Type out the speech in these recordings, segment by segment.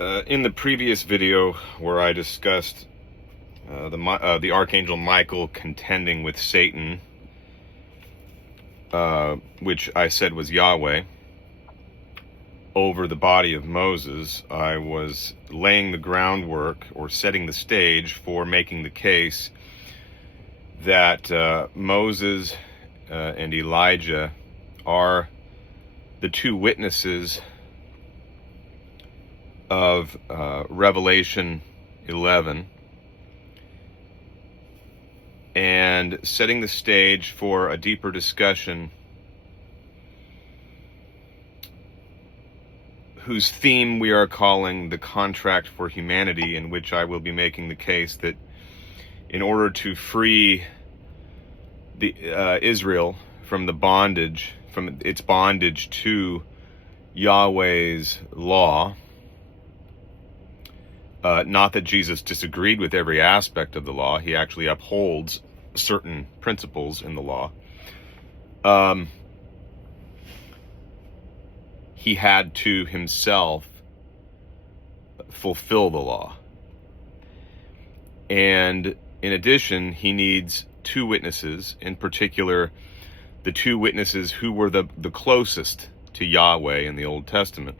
In the previous video where I discussed the Archangel Michael contending with Satan, which I said was Yahweh, over the body of Moses, I was laying the groundwork or setting the stage for making the case that Moses and Elijah are the two witnesses of Revelation 11, and setting the stage for a deeper discussion whose theme we are calling the contract for humanity, in which I will be making the case that in order to free Israel from its bondage to Yahweh's law, not that Jesus disagreed with every aspect of the law, he actually upholds certain principles in the law. He had to himself fulfill the law. And in addition, he needs two witnesses, in particular, the two witnesses who were the closest to Yahweh in the Old Testament,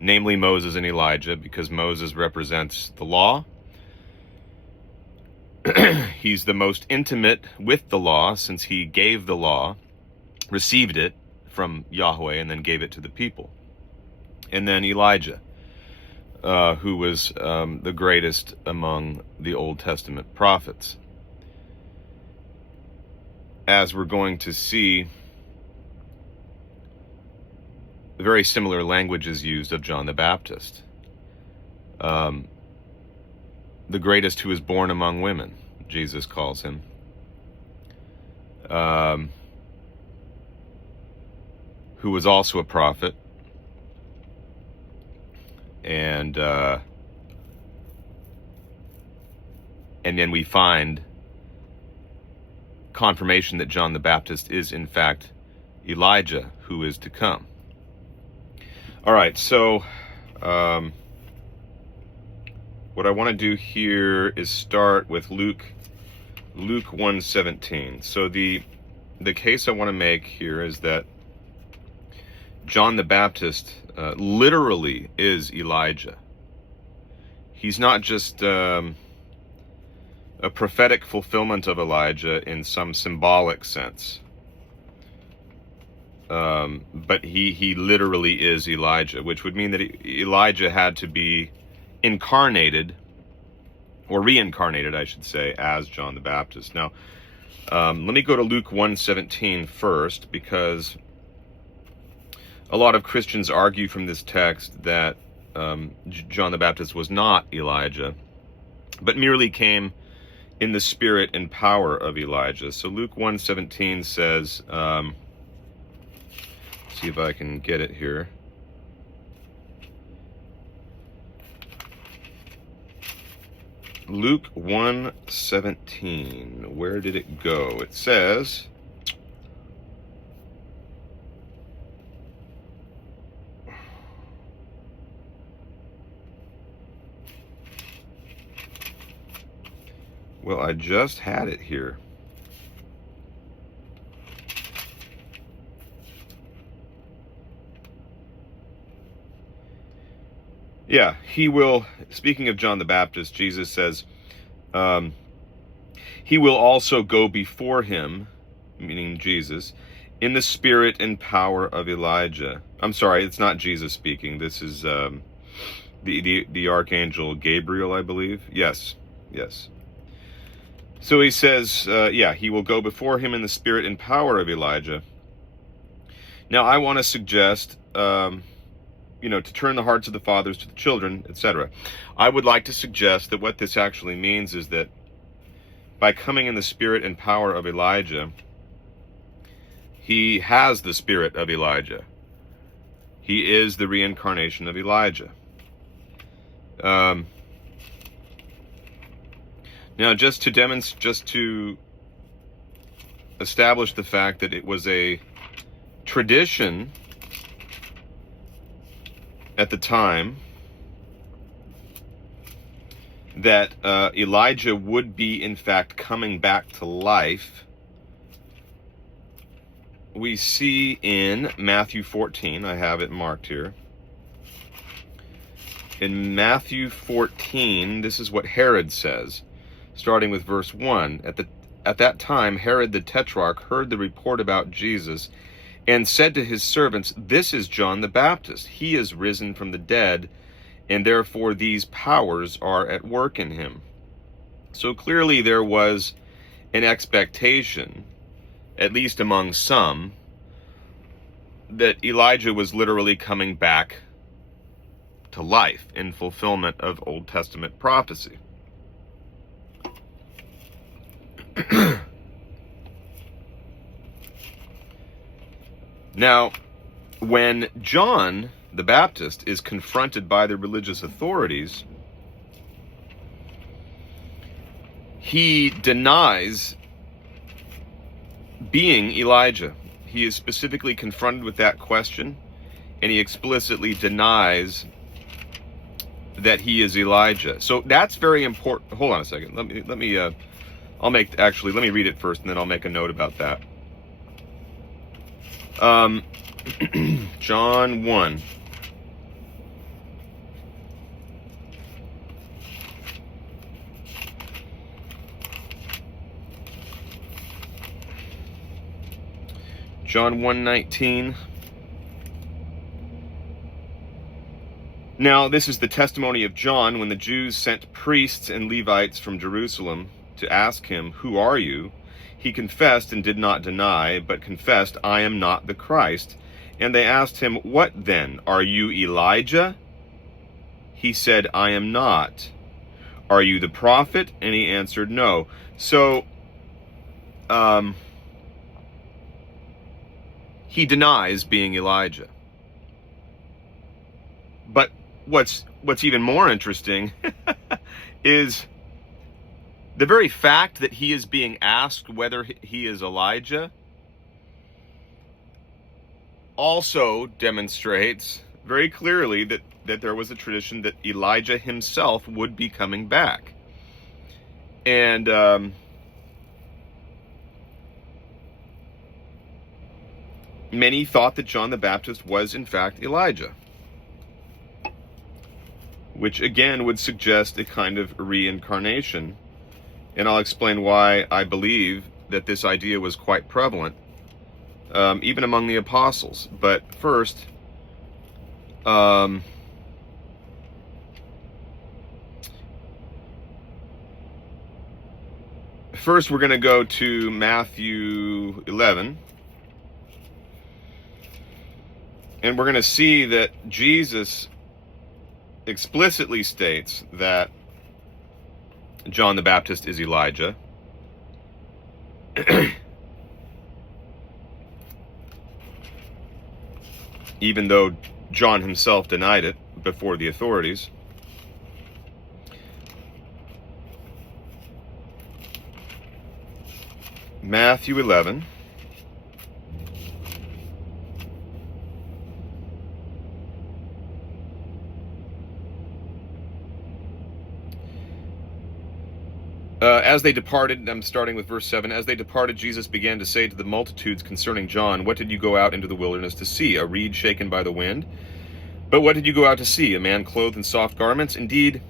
namely Moses and Elijah, because Moses represents the law. He's the most intimate with the law, since he gave the law, received it from Yahweh, and then gave it to the people. And then Elijah, who was the greatest among the Old Testament prophets. As we're going to see, very similar language is used of John the Baptist. The greatest who is born among women, Jesus calls him. Who was also a prophet. And then we find confirmation that John the Baptist is in fact Elijah, who is to come. All right, so what I want to do here is start with Luke 1:17. So the case I want to make here is that John the Baptist literally is Elijah. He's not just a prophetic fulfillment of Elijah in some symbolic sense. But he literally is Elijah, which would mean that Elijah had to be incarnated, or reincarnated, I should say, as John the Baptist. Now, let me go to Luke 1:17 first, because a lot of Christians argue from this text that John the Baptist was not Elijah, but merely came in the spirit and power of Elijah. So Luke 1:17 says, see if I can get it here. Luke 1:17, where did it go? It says, well, I just had it here. Yeah, he will, speaking of John the Baptist, Jesus says, he will also go before him, meaning Jesus, in the spirit and power of Elijah. I'm sorry, it's not Jesus speaking. This is the Archangel Gabriel, I believe. Yes. So he says, he will go before him in the spirit and power of Elijah. Now, I want to suggest, to turn the hearts of the fathers to the children, etc. I would like to suggest that what this actually means is that by coming in the spirit and power of Elijah, he has the spirit of Elijah. He is the reincarnation of Elijah. Now, just to establish the fact that it was a tradition at the time that Elijah would be, in fact, coming back to life, we see in Matthew 14. I have it marked here. In Matthew 14, this is what Herod says, starting with verse 1. At that time, Herod the Tetrarch heard the report about Jesus and said to his servants, "This is John the Baptist. He is risen from the dead, and therefore these powers are at work in him." So clearly there was an expectation, at least among some, that Elijah was literally coming back to life in fulfillment of Old Testament prophecy. Now, when John the Baptist is confronted by the religious authorities, he denies being Elijah. He is specifically confronted with that question, and he explicitly denies that he is Elijah. So that's very important. Hold on a second. Let me read it first, and then I'll make a note about that. John 1. John 1:19. Now, this is the testimony of John when the Jews sent priests and Levites from Jerusalem to ask him, "Who are you?" He confessed and did not deny, but confessed, "I am not the Christ." And they asked him, "What then? Are you Elijah?" He said, "I am not." "Are you the prophet?" And he answered, "No." So, he denies being Elijah. But what's even more interesting is the very fact that he is being asked whether he is Elijah also demonstrates very clearly that there was a tradition that Elijah himself would be coming back. And many thought that John the Baptist was in fact Elijah, which again would suggest a kind of reincarnation. And I'll explain why I believe that this idea was quite prevalent, even among the apostles. But first, we're going to go to Matthew 11. And we're going to see that Jesus explicitly states that John the Baptist is Elijah. Even though John himself denied it before the authorities. Matthew 11. As they departed, I'm starting with verse 7. As they departed, Jesus began to say to the multitudes concerning John, "What did you go out into the wilderness to see? A reed shaken by the wind? But what did you go out to see? A man clothed in soft garments? Indeed,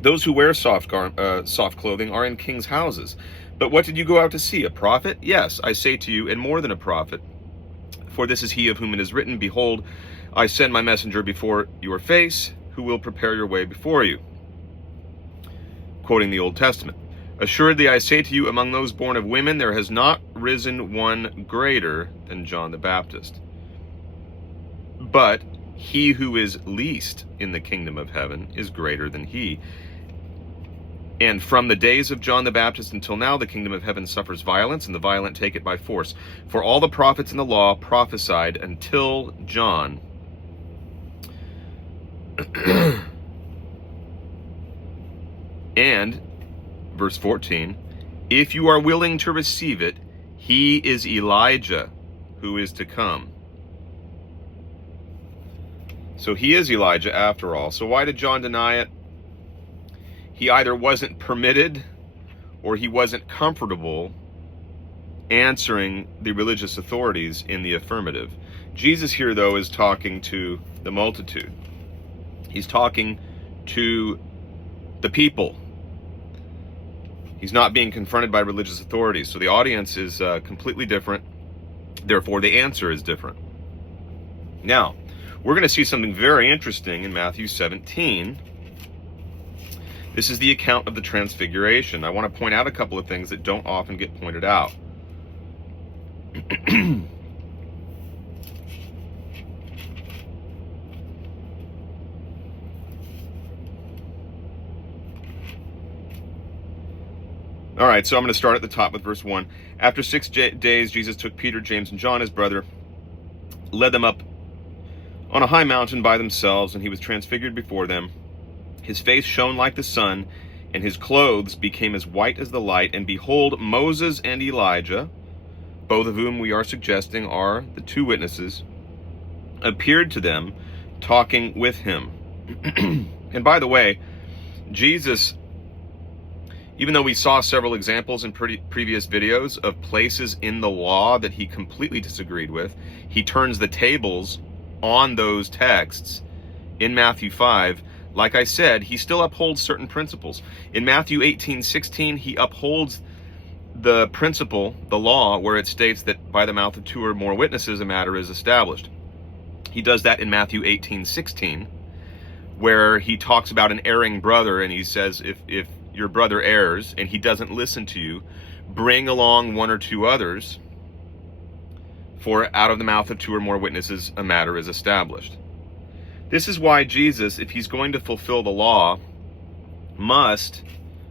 those who wear soft clothing are in kings' houses. But what did you go out to see? A prophet? Yes, I say to you, and more than a prophet. For this is he of whom it is written, Behold, I send my messenger before your face, who will prepare your way before you." Quoting the Old Testament. "Assuredly, I say to you, among those born of women, there has not risen one greater than John the Baptist. But he who is least in the kingdom of heaven is greater than he. And from the days of John the Baptist until now, the kingdom of heaven suffers violence, and the violent take it by force. For all the prophets in the law prophesied until John." And verse 14, "If you are willing to receive it, he is Elijah who is to come." So he is Elijah after all. So why did John deny it? he either wasn't permitted or he wasn't comfortable answering the religious authorities in the affirmative. Jesus here, though, is talking to the multitude. He's talking to the people. He's not being confronted by religious authorities. So the audience is completely different. Therefore, the answer is different. Now, we're going to see something very interesting in Matthew 17. This is the account of the Transfiguration. I want to point out a couple of things that don't often get pointed out. All right, so I'm going to start at the top with verse 1. After 6 days, Jesus took Peter, James, and John, his brother, led them up on a high mountain by themselves, and he was transfigured before them. His face shone like the sun, and his clothes became as white as the light. And behold, Moses and Elijah, both of whom we are suggesting are the two witnesses, appeared to them, talking with him. And by the way, Jesus, even though we saw several examples in previous videos of places in the law that he completely disagreed with, he turns the tables on those texts in Matthew 5. Like I said, he still upholds certain principles. In Matthew 18:16, he upholds the principle, the law, where it states that by the mouth of 2 or more witnesses a matter is established. He does that in Matthew 18:16, where he talks about an erring brother, and he says, if your brother errs and he doesn't listen to you, bring along 1 or 2 others, for out of the mouth of 2 or more witnesses a matter is established. This is why Jesus, if he's going to fulfill the law, must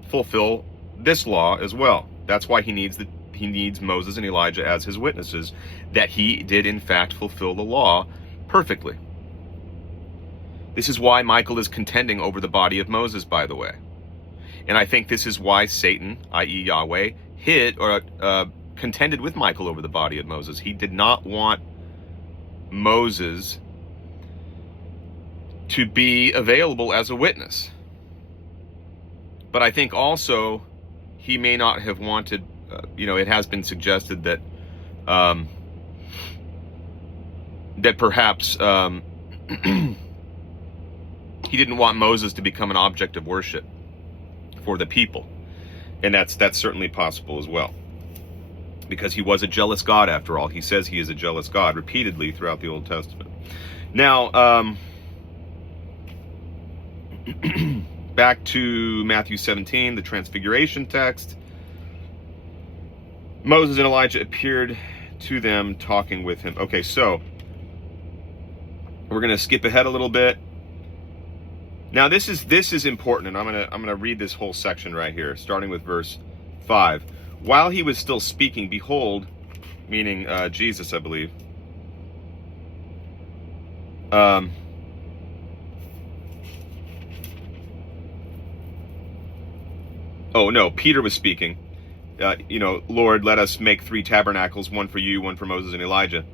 fulfill this law as well. That's why he needs Moses and Elijah as his witnesses, that he did in fact fulfill the law perfectly. This is why Michael is contending over the body of Moses, by the way. And I think this is why Satan, i.e. Yahweh, contended with Michael over the body of Moses. He did not want Moses to be available as a witness. But I think also he may not have wanted, it has been suggested that that perhaps he didn't want Moses to become an object of worship for the people. And that's certainly possible as well. Because he was a jealous God, after all. He says he is a jealous God repeatedly throughout the Old Testament. Now, back to Matthew 17, the Transfiguration text. Moses and Elijah appeared to them, talking with him. Okay, so we're going to skip ahead a little bit. Now, this is important, and I'm gonna read this whole section right here, starting with verse 5. While he was still speaking, behold, meaning Jesus, I believe. Oh no, Peter was speaking. Lord, let us make 3 tabernacles, one for you, one for Moses and Elijah.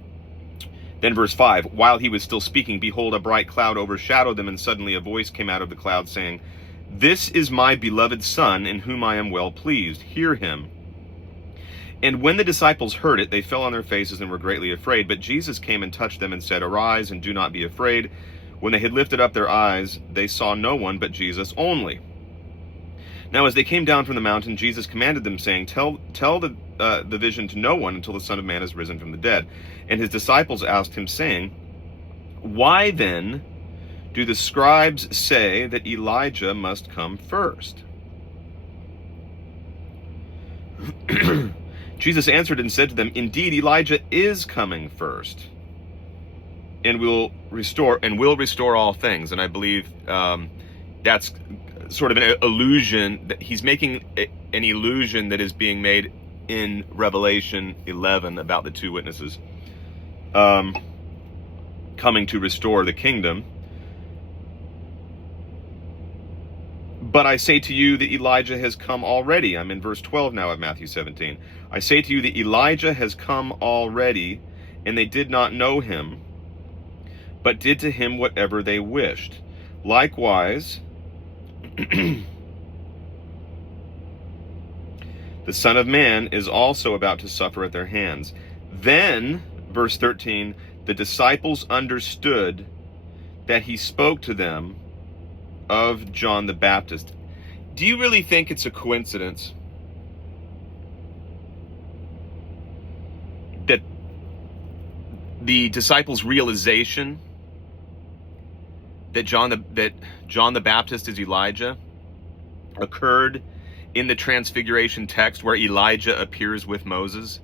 Then verse 5, while he was still speaking, behold, a bright cloud overshadowed them, and suddenly a voice came out of the cloud saying, this is my beloved Son, in whom I am well pleased. Hear him. And when the disciples heard it, they fell on their faces and were greatly afraid. But Jesus came and touched them and said, arise and do not be afraid. When they had lifted up their eyes, they saw no one but Jesus only. Now as they came down from the mountain, Jesus commanded them, saying, tell the vision to no one until the Son of Man is risen from the dead. And his disciples asked him, saying, why then do the scribes say that Elijah must come first? Jesus answered and said to them, indeed, Elijah is coming first, and will restore all things. And I believe that's sort of an illusion, that he's making an illusion that is being made in Revelation 11 about the 2 witnesses coming to restore the kingdom. But I say to you that Elijah has come already. I'm in verse 12 now of Matthew 17. I say to you that Elijah has come already, and they did not know him, but did to him whatever they wished. Likewise, The Son of Man is also about to suffer at their hands. Then, verse 13, the disciples understood that he spoke to them of John the Baptist. Do you really think it's a coincidence that the disciples' realization that John the Baptist is Elijah occurred in the Transfiguration text where Elijah appears with Moses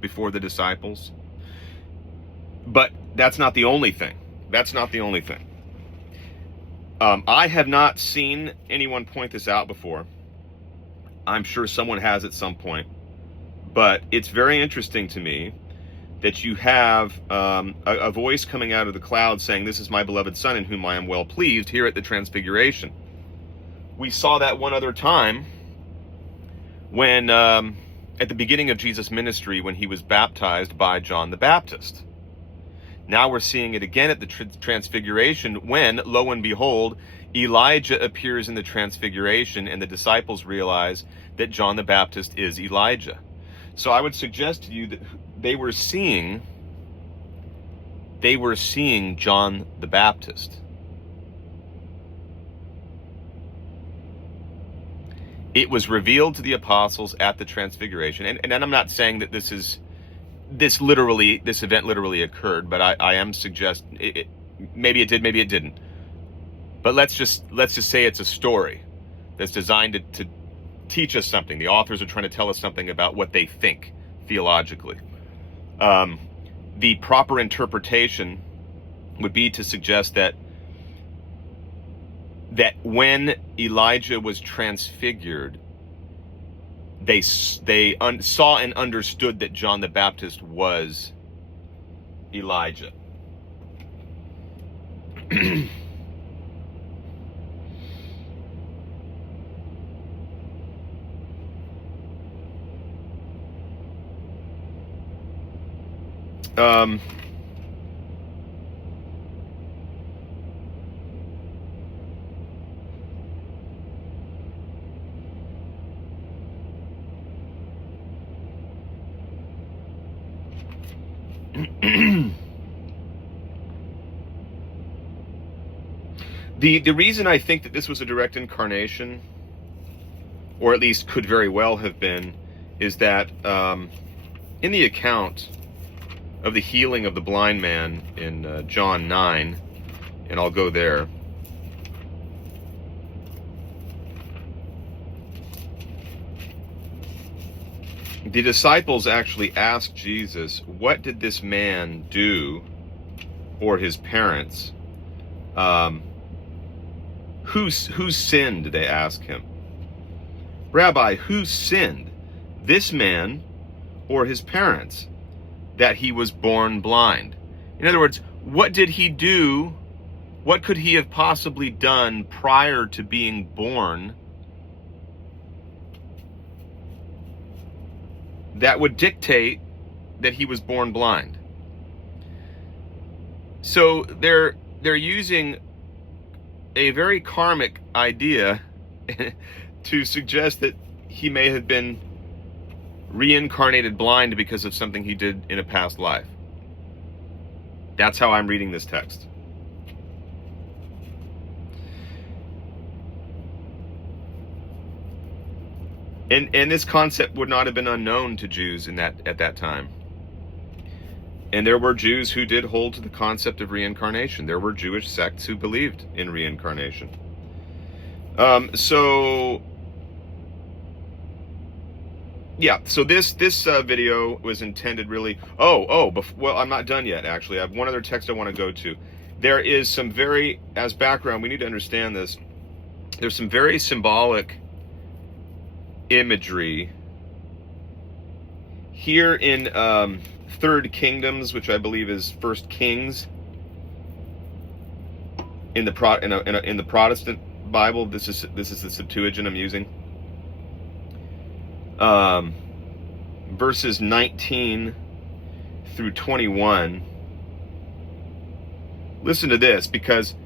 before the disciples? But that's not the only thing. That's not the only thing. I have not seen anyone point this out before. I'm sure someone has at some point. But it's very interesting to me that you have a voice coming out of the cloud saying, "This is my beloved Son in whom I am well pleased," here at the Transfiguration. We saw that one other time when, at the beginning of Jesus' ministry, when he was baptized by John the Baptist. Now we're seeing it again at the Transfiguration when, lo and behold, Elijah appears in the Transfiguration and the disciples realize that John the Baptist is Elijah. So I would suggest to you that they were seeing John the Baptist. It was revealed to the apostles at the Transfiguration. And I'm not saying that this event literally occurred, but I am suggesting maybe it did, maybe it didn't. But let's just say it's a story that's designed to teach us something. The authors are trying to tell us something about what they think theologically. The proper interpretation would be to suggest that when Elijah was transfigured, they saw and understood that John the Baptist was Elijah. The reason I think that this was a direct incarnation, or at least could very well have been, is that in the account of the healing of the blind man in John 9, and I'll go there. The disciples actually asked Jesus, "What did this man do, or his parents? Who sinned?" they ask him. "Rabbi, who sinned, this man or his parents, that he was born blind?" In other words, what did he do? What could he have possibly done prior to being born that would dictate that he was born blind? So they're using a very karmic idea to suggest that he may have been reincarnated blind because of something he did in a past life. That's how I'm reading this text. And this concept would not have been unknown to Jews at that time. And there were Jews who did hold to the concept of reincarnation. There were Jewish sects who believed in reincarnation. So this video was intended really... Well, I'm not done yet, actually. I have one other text I want to go to. There is some very... As background, we need to understand this. There's some very symbolic imagery here in... Third Kingdoms, which I believe is First Kings, in the Protestant Bible. This is the Septuagint I'm using. Verses 19 through 21. Listen to this, because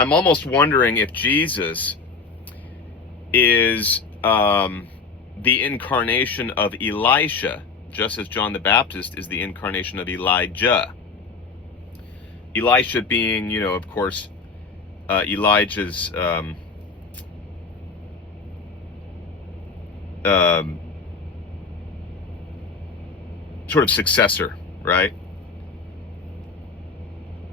I'm almost wondering if Jesus is the incarnation of Elisha, just as John the Baptist is the incarnation of Elijah. Elisha being, of course, Elijah's sort of successor, right?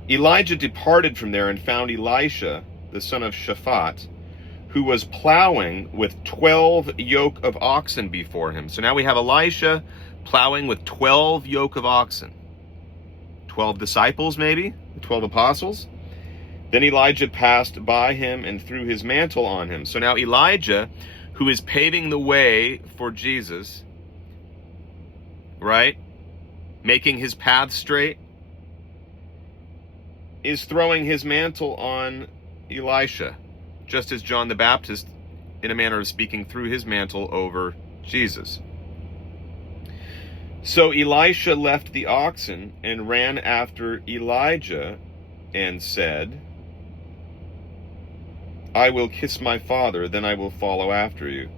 Elijah departed from there and found Elisha, the son of Shaphat, who was plowing with 12 yoke of oxen before him. So now we have Elisha plowing with 12 yoke of oxen. 12 disciples, maybe? 12 apostles? Then Elijah passed by him and threw his mantle on him. So now Elijah, who is paving the way for Jesus, right? Making his path straight, is throwing his mantle on Elisha, just as John the Baptist, in a manner of speaking, threw his mantle over Jesus. So Elisha left the oxen and ran after Elijah and said, I will kiss my father, then I will follow after you.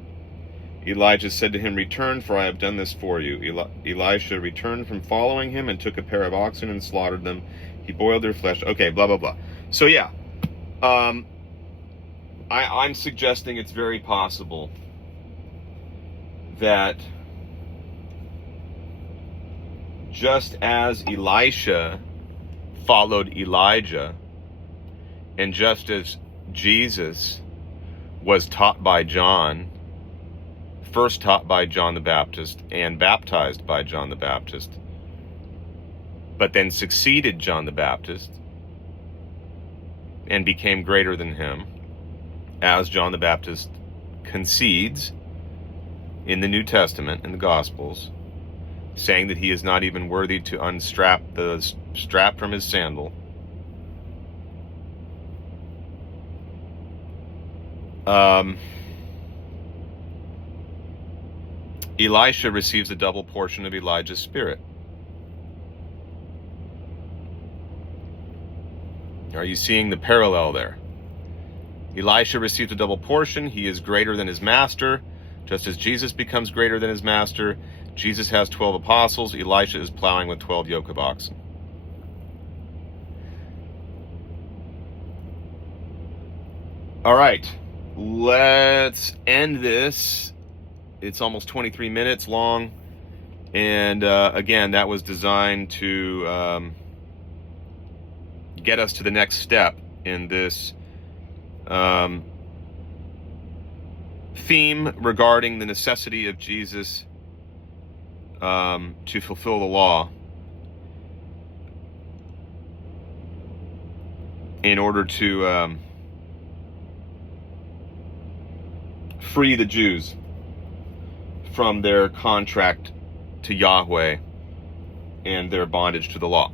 Elijah said to him, Return, for I have done this for you. Elisha returned from following him and took a pair of oxen and slaughtered them. He boiled their flesh. Okay, blah, blah, blah. So yeah, I'm suggesting it's very possible that just as Elisha followed Elijah, and just as Jesus was taught by John, first taught by John the Baptist and baptized by John the Baptist, but then succeeded John the Baptist and became greater than him, as John the Baptist concedes in the New Testament, in the Gospels, saying that he is not even worthy to unstrap the strap from his sandal. Elisha receives a double portion of Elijah's spirit. Are you seeing the parallel there? Elisha received a double portion. He is greater than his master. Just as Jesus becomes greater than his master, Jesus has 12 apostles. Elisha is plowing with 12 yoke of oxen. All right, let's end this. It's almost 23 minutes long. And again, that was designed to get us to the next step in this theme regarding the necessity of Jesus to fulfill the law in order to free the Jews from their contract to Yahweh and their bondage to the law.